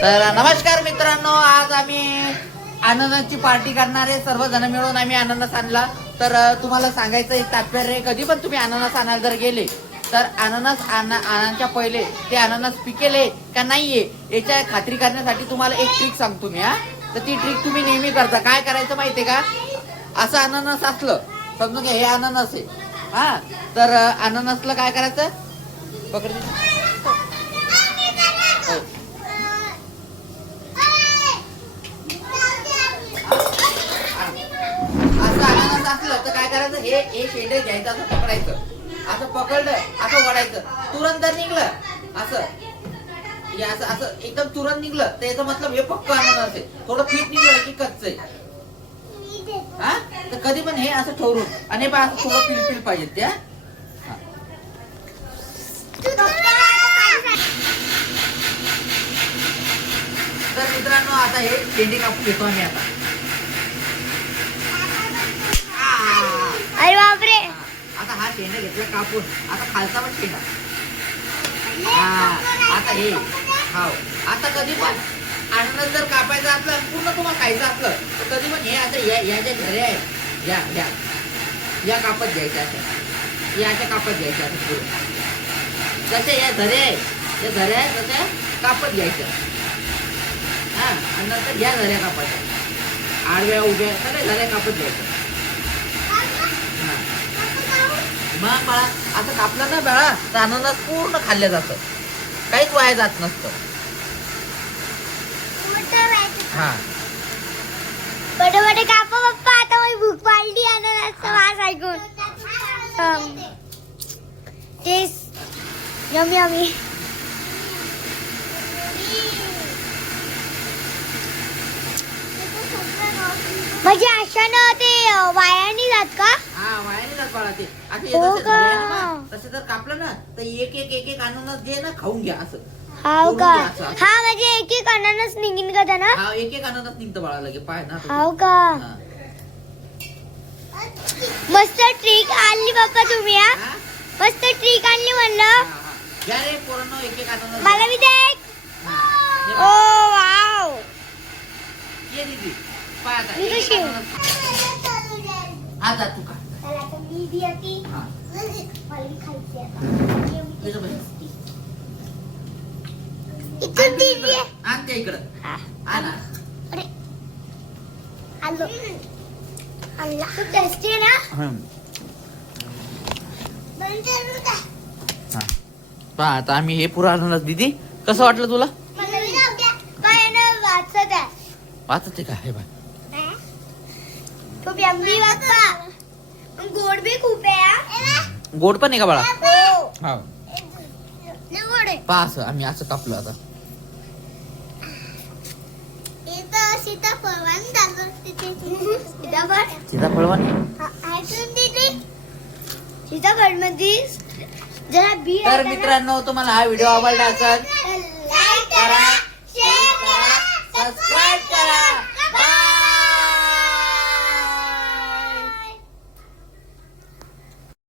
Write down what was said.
तर नमस्कार मित्रांनो, आज आम्ही अननसची पार्टी करणारे सर्वजण मिळून आम्ही अननस आणला. तर तुम्हाला सांगायचं एक तात्पर्य, कधी पण तुम्ही अननस आणायला जर गेले तर अननस आणायच्या पहिले ते अननस पिकेले का नाहीये याच्या खात्री करण्यासाठी तुम्हाला एक ट्रिक सांगतो मी. तर ती ट्रिक तुम्ही नेहमी करता. काय करायचं माहितीये का, असं अननस असलं समजून घ्या, हे अननस आहे हा. तर अननसला काय करायचं, पकड तर काय करायचं, हे शेंडे घ्यायचं, असं पकडायचं, असं पकडलं, असं वडायचं, तुरंत निघलं असं, हे असं असं एकदम तुरंत निघलं तर याचा मतलब हे पक्क अननस आहे. थोडं पीठ निघलं की कच्च आहे हा. तर कधी पण हे असं ठरवून आणि असं थोडं पिलपिल पाहिजे त्या. तर मित्रांनो, आता हे शेंडे कापून घेतो आम्ही आता. अरे बापरे, आता हा शेंडा घेतला कापून, आता खालचा पण शेंडा हा. आता हे खाव. आता कधी पण अननस जर कापायचं असलं, पूर्ण तुम्हाला खायचं असलं तर कधी पण हे असं या ज्या घरे आहेत या कापत घ्यायच्या, अशा या अशा कापत घ्यायच्या, असं पुढे जसे या झरे आहेत, या झरे आहेत तशा कापत घ्यायच्या हा. आणि नंतर या झऱ्या कापायच्या, आडव्या उभ्या सगळ्या झऱ्या कापत घ्यायच्या. मग बाळा असं कापलं ना बाळा तर अननस पूर्ण खाल्लं जातं, काहीच वाया जात नसतं हा. बडे बडे कापा पप्पा, आता मला भूक पाडली अननसचा वास ऐकून. Taste yummy yummy. म्हणजे अशानं ते वायानी जात का? हा, वाया नाही जात बाळा ते. आता हो हे का? तसं जर कापलं ना तर एक एक एक एक अननस जे ना खाऊन घ्या असं. हाव का? करून घ्या असं. हा म्हणजे एक एक अननस निघीन का ना? हा, एक एक अननस निघतं बाळा लगे, पाय ना. हाव का? हा. मस्त ट्रिक आणली पप्पा तुम्ही. हा, हा? मस्त ट्रिक आणली हा, म्हणलं. हा. घ्या रे पोरांनो, एक एक अननस मला बी दे एक. हा. हे ओ बघ. वाव. ये दीदी, पाय आता. मी एक एक कशी? अननस. हा, जा तू का. हा. इथं बस. इथून दीदी. आण त्या इकडं. हा. आण आण. अरे आलो. आला. खूप टेस्टी आहे ना? हा. पहा आता आम्ही हे पुरा अननस. दीदी कसं वाटलं तुला? मला बी जाऊ द्या. काय ना वाचत आहे. वाचत आहे का? हे बाय, खूप यम्मी बाप्पा. पण गोड बी खूप आहे हा. गोड पण आहे का बाळा? हो. हा. लय गोड आहे. पहा असं आम्ही असं कापलं आता. इथं सीताफळवान झालं तिथे. सीताफळ? सीताफळवान ऐकून दीदी. सीताफळ मध्ये जरा बी तर मित्रांनो, तुम्हाला हा व्हिडिओ आवडला असेल